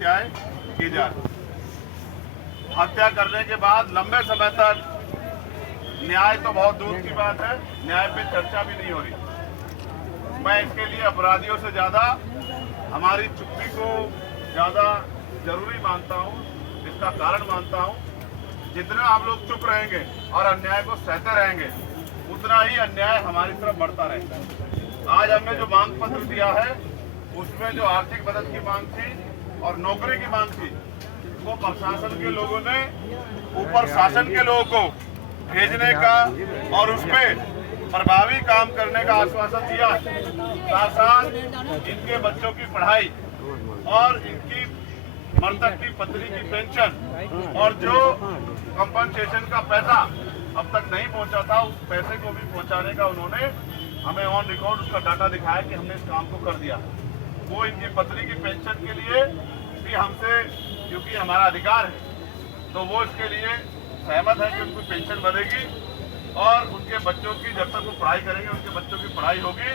हत्याएं की जा रही। हत्या करने के बाद लंबे समय तक न्याय तो बहुत दूर की बात है, न्याय पे चर्चा भी नहीं हो रही। मैं इसके लिए अपराधियों से ज्यादा हमारी चुप्पी को ज्यादा जरूरी मानता हूं, इसका कारण मानता हूं। जितना आप लोग चुप रहेंगे और अन्याय को सहते रहेंगे, उतना ही अन्याय हमारी तरफ बढ़ता रहेगा। आज हमने जो मांग पत्र दिया है, उसमें जो आर्थिक मदद की मांग थी और नौकरी की मांग थी, वो प्रशासन के लोगों ने ऊपर शासन के लोगों को भेजने का और उसमें प्रभावी काम करने का आश्वासन दिया। साथ साथ इनके बच्चों की पढ़ाई और इनकी मृतक की पत्नी की पेंशन और जो कंपनसेशन का पैसा अब तक नहीं पहुंचा था, उस पैसे को भी पहुंचाने का उन्होंने हमें ऑन रिकॉर्ड उसका डाटा दिखाया कि हमने इस काम को कर दिया। वो इनकी पत्नी की पेंशन के लिए भी हमसे, क्योंकि हमारा अधिकार है, तो वो इसके लिए सहमत है कि उनको पेंशन बढ़ेगी और उनके बच्चों की, जब तक वो पढ़ाई करेंगे, उनके बच्चों की पढ़ाई होगी।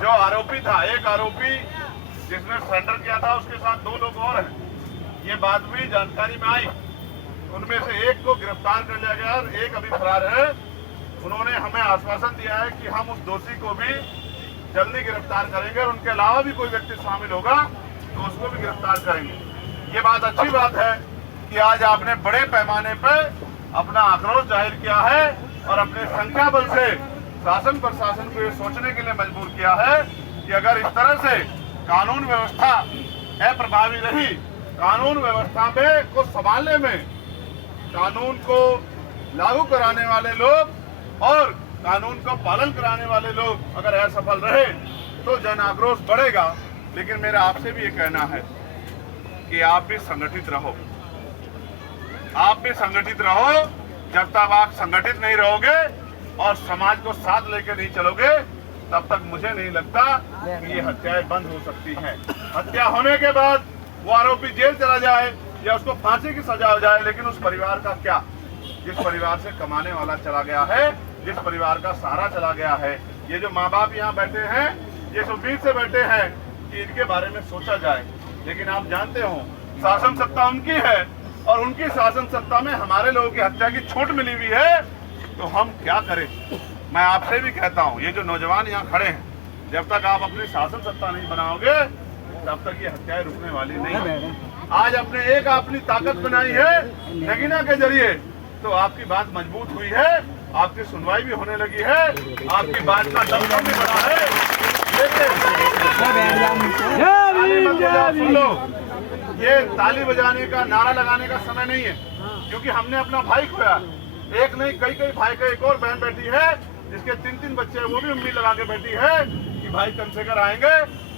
जो आरोपी था, एक आरोपी जिसने सरेंडर किया था, उसके साथ 2 लोग और हैं, ये बात भी जानकारी में आई। उनमें से एक को गिरफ्तार कर लिया गया और एक अभी फरार है। उन्होंने हमें आश्वासन दिया है कि हम उस दोषी को भी जल्दी गिरफ्तार करेंगे और उनके अलावा भी कोई व्यक्ति शामिल होगा तो उसको भी गिरफ्तार करेंगे। ये बात अच्छी बात है कि आज आपने बड़े पैमाने पर अपना आक्रोश जाहिर किया है और अपने संख्या बल से शासन प्रशासन को ये सोचने के लिए मजबूर किया है कि अगर इस तरह से कानून व्यवस्था अप्रभावी रही, कानून व्यवस्था में को संभालने में कानून को लागू कराने वाले लोग और कानून का पालन कराने वाले लोग अगर असफल रहे तो जन आक्रोश बढ़ेगा। लेकिन मेरा आपसे भी ये कहना है कि आप भी संगठित रहो, आप भी संगठित रहो। जब तक आप संगठित नहीं रहोगे और समाज को साथ लेकर नहीं चलोगे, तब तक मुझे नहीं लगता कि ये हत्याएं बंद हो सकती हैं। हत्या होने के बाद वो आरोपी जेल चला जाए या उसको फांसी की सजा हो जाए, लेकिन उस परिवार का क्या, जिस परिवार से कमाने वाला चला गया है, जिस परिवार का सहारा चला गया है। ये जो माँ बाप यहाँ बैठे हैं, ये उम्मीद से बैठे हैं कि इनके बारे में सोचा जाए। लेकिन आप जानते हो, शासन सत्ता उनकी है और उनकी शासन सत्ता में हमारे लोगों की हत्या की छूट मिली हुई है, तो हम क्या करें। मैं आपसे भी कहता हूँ, ये जो नौजवान यहाँ खड़े हैं, जब तक आप अपनी शासन सत्ता नहीं बनाओगे, तब तक ये हत्याएं रुकने वाली नहीं है। आज अपनी ताकत बनाई है नगीना के जरिए, तो आपकी बात मजबूत हुई है, आपकी सुनवाई भी होने लगी है, आपकी बात का दमखम भी बढ़ा है। सुन लो, ये ताली बजाने का, नारा लगाने का समय नहीं है, क्योंकि हमने अपना भाई खोया। एक नहीं, कई भाई का एक और बहन बैठी है जिसके 3 बच्चे हैं, वो भी उम्मीद लगा के बैठी है कि भाई चंद्रशेखर आएंगे,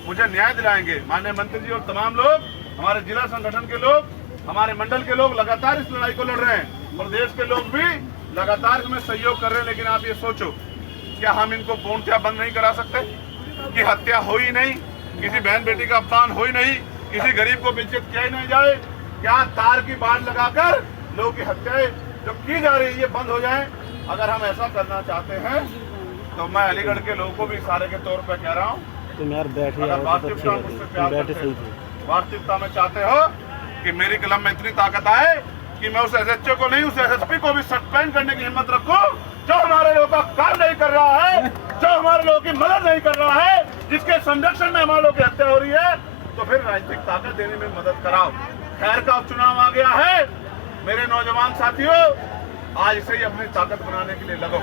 मुझे न्याय दिलाएंगे। माननीय मंत्री जी और तमाम लोग, हमारे जिला संगठन के लोग, हमारे मंडल के लोग लगातार इस लड़ाई को लड़ रहे हैं। प्रदेश के लोग भी लगातार इसमें सहयोग कर रहे हैं। लेकिन आप ये सोचो, क्या हम इनको पूर्णतः बंद नहीं करा सकते कि हत्या हो ही नहीं, किसी बहन बेटी का अपमान हो ही नहीं, किसी गरीब को बेइज्जत किया ही नहीं जाए? क्या तार की बाढ़ लगाकर लोगों की हत्याएं जो की जा रही है ये बंद हो जाए? अगर हम ऐसा करना चाहते हैं तो मैं अलीगढ़ के लोगों को भी इशारे के तौर पर कह रहा हूँ, वास्तविकता में चाहते हो कि मेरी कलम में इतनी ताकत आए कि मैं उस एसएचओ को नहीं, उस एसएसपी को भी सस्पेंड करने की हिम्मत रखूं जो हमारे लोगों का काम नहीं कर रहा है, जो हमारे लोगों की मदद नहीं कर रहा है, जिसके संरक्षण में हमारे लोगों की हत्या हो रही है। तो फिर राजनीतिक ताकत देने में मदद कराओ। खैर का उपचुनाव आ गया है, मेरे नौजवान साथियों, आज से ही अपनी ताकत बनाने के लिए लगो।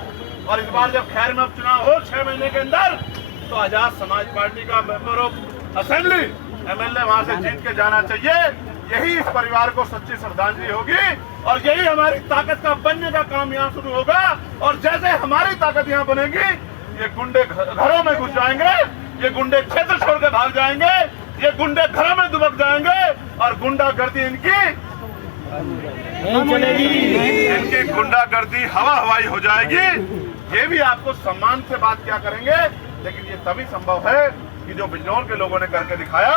और इस बार जब खैर में उपचुनाव हो 6 महीने के अंदर, तो आजाद समाज पार्टी का मेंबर ऑफ असेंबली एमएलए वहां से जीत के जाना चाहिए। यही इस परिवार को सच्ची श्रद्धांजलि होगी और यही हमारी ताकत का बनने का काम यहाँ शुरू होगा। और जैसे हमारी ताकत यहाँ बनेगी, ये गुंडे घरों में घुस जाएंगे, ये गुंडे क्षेत्र छोड़ के भाग जाएंगे, ये गुंडे घरों में दुबक जाएंगे और गुंडागर्दी इनकी इनकी गुंडागर्दी हवाई हो जाएगी। ये भी आपको सम्मान से बात क्या करेंगे, लेकिन ये तभी संभव है कि जो बिजनौर के लोगों ने करके दिखाया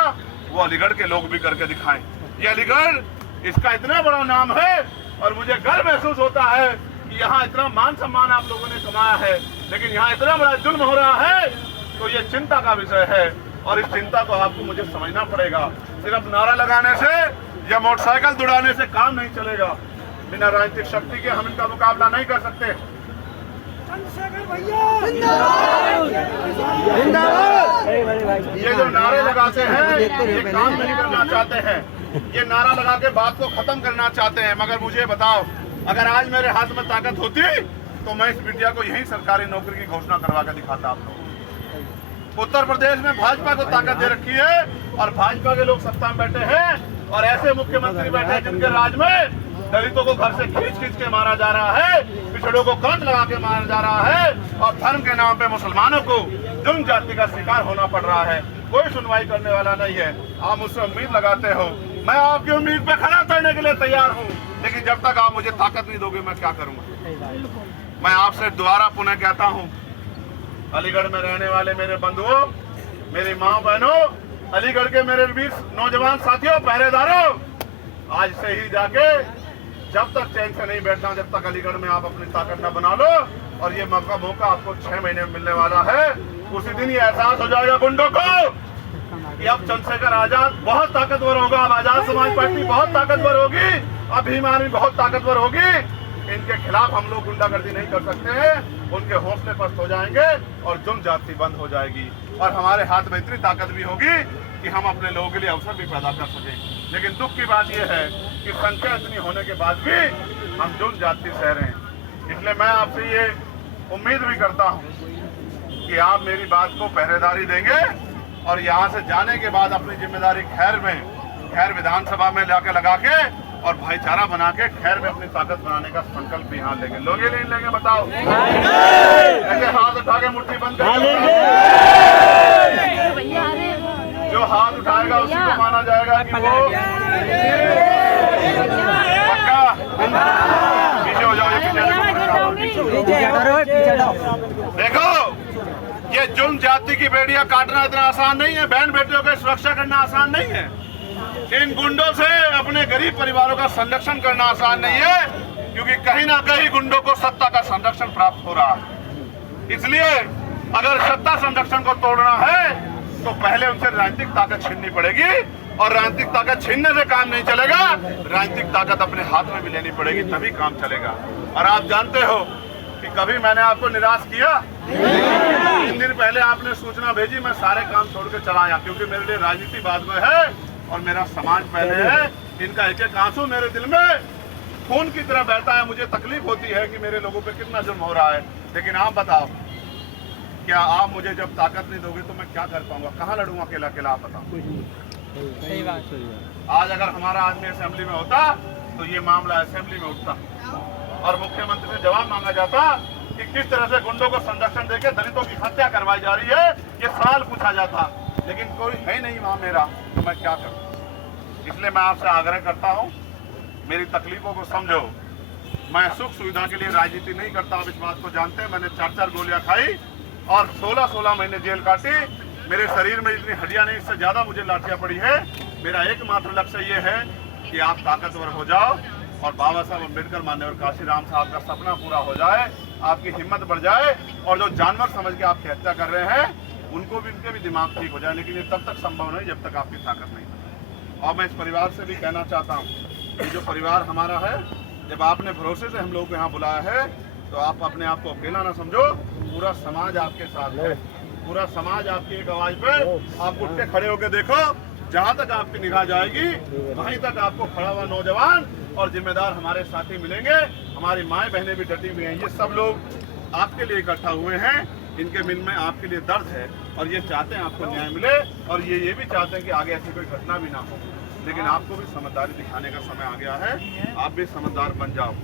वो अलीगढ़ के लोग भी करके दिखाएं। ये अलीगढ़, इसका इतना बड़ा नाम है और मुझे गर्व महसूस होता है कि यहाँ इतना मान सम्मान आप लोगों ने कमाया है, लेकिन यहाँ इतना बड़ा जुल्म हो रहा है, तो ये चिंता का विषय है और इस चिंता को आपको मुझे समझना पड़ेगा। सिर्फ नारा लगाने से या मोटरसाइकिल दौड़ाने से काम नहीं चलेगा। बिना राजनीतिक शक्ति के हम इनका मुकाबला नहीं कर सकते। ये जो नारे लगाते हैं ये काम नहीं करना चाहते हैं, ये नारा लगा के बात को खत्म करना चाहते हैं। मगर मुझे बताओ, अगर आज मेरे हाथ में ताकत होती तो मैं इस मीडिया को यही सरकारी नौकरी की घोषणा करवा के दिखाता। आप लोग उत्तर प्रदेश में भाजपा को ताकत दे रखी है और भाजपा के लोग सत्ता में बैठे हैं और ऐसे मुख्यमंत्री बैठे हैं जिनके राज में दलितों को घर से खींच के मारा जा रहा है, पिछड़ों को कंठ लगा के मारा जा रहा है और धर्म के नाम पे मुसलमानों को जुल्म जाति का शिकार होना पड़ रहा है। कोई सुनवाई करने वाला नहीं है। आप मुझसे उम्मीद लगाते हो, मैं आपकी उम्मीद पे खड़ा करने के लिए तैयार हूँ, लेकिन जब तक आप मुझे ताकत नहीं दोगे मैं क्या करूँगा। मैं आपसे दोबारा पुनः कहता हूँ, अलीगढ़ में रहने वाले मेरे बंधुओं, मेरी माँ बहनों, अलीगढ़ के मेरे वीर नौजवान साथियों, पहरेदारों, आज से ही जाके जब तक चैन से नहीं बैठना, जब तक अलीगढ़ में आप अपनी ताकत न बना लो और ये मौका आपको 6 महीने में मिलने वाला है, उसी दिन ये एहसास हो जाएगा गुंडों को कि अब चंद्रशेखर आजाद बहुत ताकतवर होगा, अब आजाद समाज पार्टी बहुत ताकतवर होगी, अब भीम आर्मी बहुत ताकतवर होगी। इनके खिलाफ हम लोग गुंडागर्दी नहीं कर सकते हैं, उनके हौसले पस्त हो जाएंगे और जुल्म जाति बंद हो जाएगी और हमारे हाथ में इतनी ताकत भी होगी कि हम अपने लोगों के लिए अवसर भी पैदा कर सकें। लेकिन दुख की बात यह है कि संख्या इतनी होने के बाद भी हम जुल्म जाति सह रहे हैं। इसलिए मैं आपसे ये उम्मीद भी करता हूँ कि आप मेरी बात को पहरेदारी देंगे और यहाँ से जाने के बाद अपनी जिम्मेदारी खैर विधानसभा में जाके लगा के और भाईचारा बना के खैर में अपनी ताकत बनाने का संकल्प भी यहाँ लेंगे। लोगे नहीं लेंगे बताओ? ऐसे हाथ उठा के मुट्ठी बंद करके जो हाथ उठाएगा उसी को माना जाएगा कि वो पक्का। पीछे हो जाओ, देखो ये जुल्म जाति की बेड़ियां काटना इतना आसान नहीं है, बहन बेटियों की सुरक्षा करना आसान नहीं है, इन गुंडों से अपने गरीब परिवारों का संरक्षण करना आसान नहीं है, क्योंकि कहीं ना कहीं गुंडों को सत्ता का संरक्षण प्राप्त हो रहा है। इसलिए अगर सत्ता संरक्षण को तोड़ना है तो पहले उनसे राजनीतिक ताकत छीननी पड़ेगी और राजनीतिक ताकत छीनने से काम नहीं चलेगा, राजनीतिक ताकत अपने हाथ में भी लेनी पड़ेगी, तभी काम चलेगा। और आप जानते हो कि कभी मैंने आपको निराश किया? 3 दिन पहले आपने सूचना भेजी, मैं सारे काम छोड़ के चला आया, क्योंकि मेरे लिए राजनीति बाद में है और मेरा समाज पहले है। इनका एक एक आंसू मेरे दिल में खून की तरह बहता है। मुझे तकलीफ होती है कि मेरे लोगों पे कितना जुल्म हो रहा है। लेकिन आप बताओ, क्या आप मुझे जब ताकत नहीं दोगे तो मैं क्या कर पाऊंगा? कहाँ लड़ूंगा अकेला अकेला? आप बताओ। सही बात। आज अगर हमारा आदमी असेंबली में होता तो ये मामला असेंबली में उठता और मुख्यमंत्री से जवाब मांगा जाता कि किस तरह से गुंडों को संरक्षण देकर दलितों की हत्या करवाई जा रही है, ये सवाल पूछा जाता। लेकिन कोई है नहीं वहां मेरा, तो मैं क्या करूं? इसलिए मैं आपसे आग्रह करता हूं, मेरी तकलीफों को समझो। मैं सुख सुविधा के लिए राजनीति नहीं करता, आप इस बात को जानते हैं। मैंने 4 गोलियां खाई और 16 महीने जेल काटी। मेरे शरीर में इतनी हड्डियां नहीं, इससे ज्यादा मुझे लाठियां पड़ी है। मेरा एकमात्र लक्ष्य ये है कि आप ताकतवर हो जाओ और बाबा साहब अम्बेडकर मान्यवर काशीराम साहब का सपना पूरा हो जाए, आपकी हिम्मत बढ़ जाए और जो जानवर समझ के आपकी हत्या कर रहे हैं उनको भी, उनके भी दिमाग ठीक हो जाए। लेकिन ये तब तक संभव नहीं जब तक आपकी ताकत नहीं बने। और मैं इस परिवार से भी कहना चाहता हूँ कि जो परिवार हमारा है, जब आपने भरोसे से हम लोग को यहाँ बुलाया है तो आप अपने आप को अकेला ना समझो, पूरा समाज आपके साथ है। पूरा समाज आपकी एक आवाज पे आप उठ के खड़े होकर देखो, जहाँ तक आपकी निगाह जाएगी वहीं तक आपको खड़ा हुआ नौजवान और जिम्मेदार हमारे साथी मिलेंगे। हमारी माएँ बहनें भी डटी हुई हैं। ये सब लोग आपके लिए इकट्ठा हुए हैं, इनके दिल में आपके लिए दर्द है और ये चाहते हैं आपको न्याय मिले और ये भी चाहते हैं कि आगे ऐसी कोई घटना भी ना हो। लेकिन आपको भी समझदारी दिखाने का समय आ गया है, आप भी समझदार बन जाओ।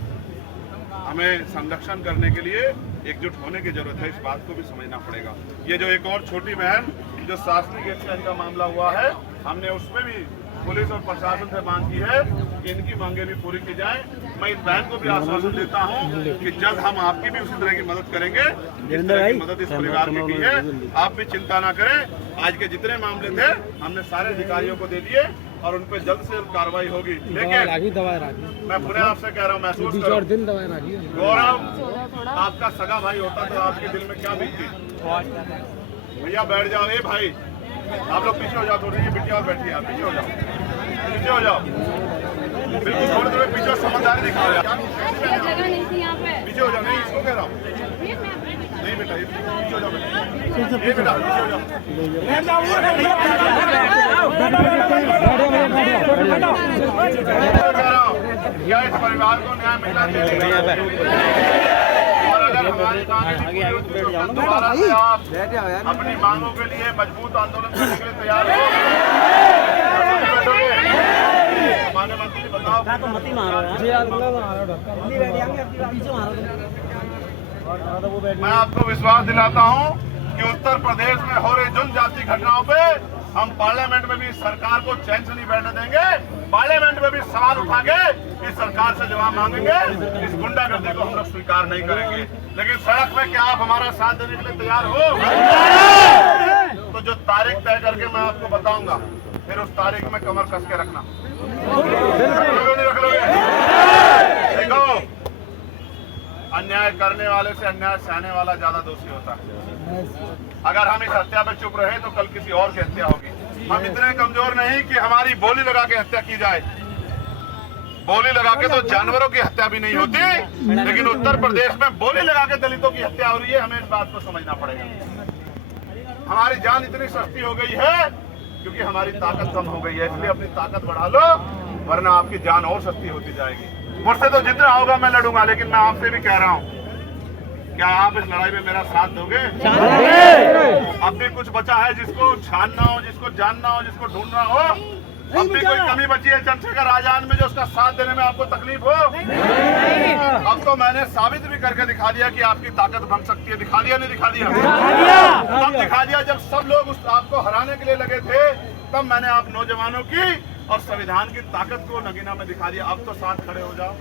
हमें संरक्षण करने के लिए एकजुट होने की जरूरत है, इस बात को भी समझना पड़ेगा। ये जो एक और छोटी बहन जो शास्त्री गेट से इनका मामला हुआ है, हमने उसमें भी पुलिस और प्रशासन से मांग की है कि इनकी मांगे भी पूरी की जाए। मैं इस बहन को भी आश्वासन देता हूं कि जल्द हम आपकी भी उसी तरह की मदद करेंगे जिस तरह की मदद इस परिवार ने की है। आप भी चिंता ना करें, आज के जितने मामले थे हमने सारे अधिकारियों को दे दिए और उन पर जल्द से जल्द कार्रवाई होगी। लेकिन मैं पुनः आपसे कह रहा हूँ, महसूस करो, गौरव आपका सगा भाई होता तो आपके दिल में क्या बीतती? भैया बैठ जाओ। ए भाई, आप लोग पीछे हो जाओ थोड़ी, ये बिटिया और बैठी है, पीछे हो जाओ, पीछे हो जाओ, बिल्कुल थोड़ी देर पीछे समझदारी दिखाओ यार। जगह नहीं थी यहाँ पे। पीछे हो जाओ, नहीं इसको कह रहा हूँ, नहीं बेटा ये पीछे हो जाओ बेटा, ये बेटा पीछे हो जाओ। क्या इस परिवार को न्याय मिलना चाहिए। और अगर हमारी दोबारा से आप अपनी मांगों के लिए मजबूत आंदोलन करने के लिए तैयार हो, माने मंत्री बताओ। मैं आपको विश्वास दिलाता हूं कि उत्तर प्रदेश में हो रही जनजाति घटनाओं पे हम पार्लियामेंट में भी सरकार को चैन से नहीं बैठने देंगे। पार्लियामेंट में भी सवाल उठा के इस सरकार से जवाब मांगेंगे। इस गुंडागर्दी को हम लोग स्वीकार नहीं करेंगे। लेकिन सड़क में क्या आप हमारा साथ देने के लिए तैयार हो? तो जो तारीख तय करके मैं आपको बताऊंगा, फिर उस तारीख में कमर कस के रखना। रख लोगे? देखो, अन्याय करने वाले से अन्याय सहने वाला ज्यादा दोषी होता है। अगर हम इस हत्या पे चुप रहे तो कल किसी और की हत्या होगी। हम इतने कमजोर नहीं कि हमारी बोली लगा के हत्या की जाए। बोली लगा के तो जानवरों की हत्या भी नहीं होती, लेकिन उत्तर प्रदेश में बोली लगा के दलितों की हत्या हो रही है। हमें इस बात को समझना पड़ेगा। हमारी जान इतनी सस्ती हो गई है क्योंकि हमारी ताकत कम हो गई है, इसलिए अपनी ताकत बढ़ा लो, वरना आपकी जान और सस्ती होती जाएगी। मुझसे तो जितना होगा मैं लड़ूंगा, लेकिन मैं आपसे भी कह रहा हूँ, क्या आप इस लड़ाई में मेरा साथ दोगे? अब भी कुछ बचा है जिसको छानना हो, जिसको जानना हो, जिसको ढूंढना हो। अब भी कोई कमी बची है चंद्रशेखर आजाद में जो उसका साथ देने में आपको तकलीफ हो? अब तो मैंने साबित भी करके दिखा दिया कि आपकी ताकत बन सकती है। दिखा दिया नहीं दिखा दिया? तब दिखा दिया जब सब लोग उस आपको हराने के लिए लगे थे, तब मैंने आप नौजवानों की और संविधान की ताकत को नगीना में दिखा दिया। अब तो साथ खड़े हो जाओ।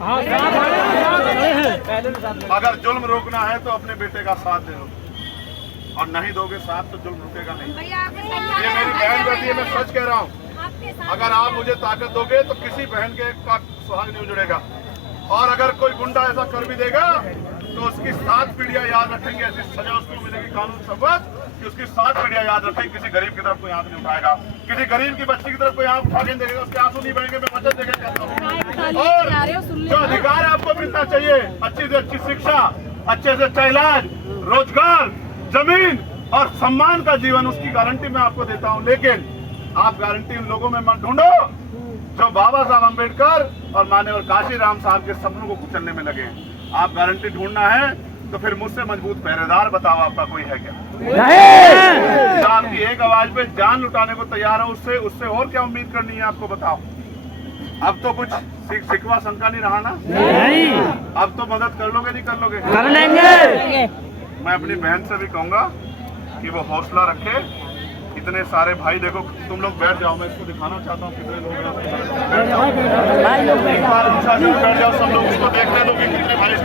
अगर जुल्म रोकना है तो अपने बेटे का साथ दे दो, और नहीं दोगे साथ तो जुल्म रुकेगा नहीं। ये मेरी बहन बेटी है, मैं सच कह रहा हूँ। अगर आप मुझे ताकत दोगे तो किसी बहन के का सुहाग नहीं उजड़ेगा। और अगर कोई गुंडा ऐसा कर भी देगा तो उसकी 7 पीढ़ियां याद रखेंगे। ऐसी सजा उसको मिलेगी कानून शपथ कि उसकी 7 पीढ़ियां याद रखेंगे। किसी गरीब की तरफ कोई आंख नहीं उठाएगा, किसी गरीब की बच्ची की तरफ कोई आंख उठा के देखेगा, उसके आंसू नहीं बहेंगे। मैं वचन देकर कहता हूँ। और जो अधिकार आपको मिलना चाहिए, अच्छी से अच्छी शिक्षा, अच्छे से अच्छा इलाज, रोजगार, जमीन और सम्मान का जीवन, उसकी गारंटी मैं आपको देता हूँ। लेकिन आप गारंटी उन लोगों में मत ढूंढो जो बाबा साहब अम्बेडकर और माननीय काशीराम साहब के सपनों को कुचलने में लगे। आप गारंटी ढूंढना है तो फिर मुझसे मजबूत पहरेदार बताओ आपका कोई है क्या? नहीं। आपकी एक आवाज पे जान लुटाने को तैयार हो, उससे और क्या उम्मीद करनी है आपको? बताओ। अब तो कुछ शिकवा शंका नहीं रहा ना? नहीं। अब तो मदद कर लोगे नहीं कर लोगे? कर लेंगे। मैं अपनी बहन से भी कहूंगा कि वो हौसला रखे। इतने सारे भाई, देखो तुम लोग बैठ जाओ, मैं इसको दिखाना चाहता हूँ कितने लोग बैठ जाओ, सब लोग इसको देखने दो कि कितने भाई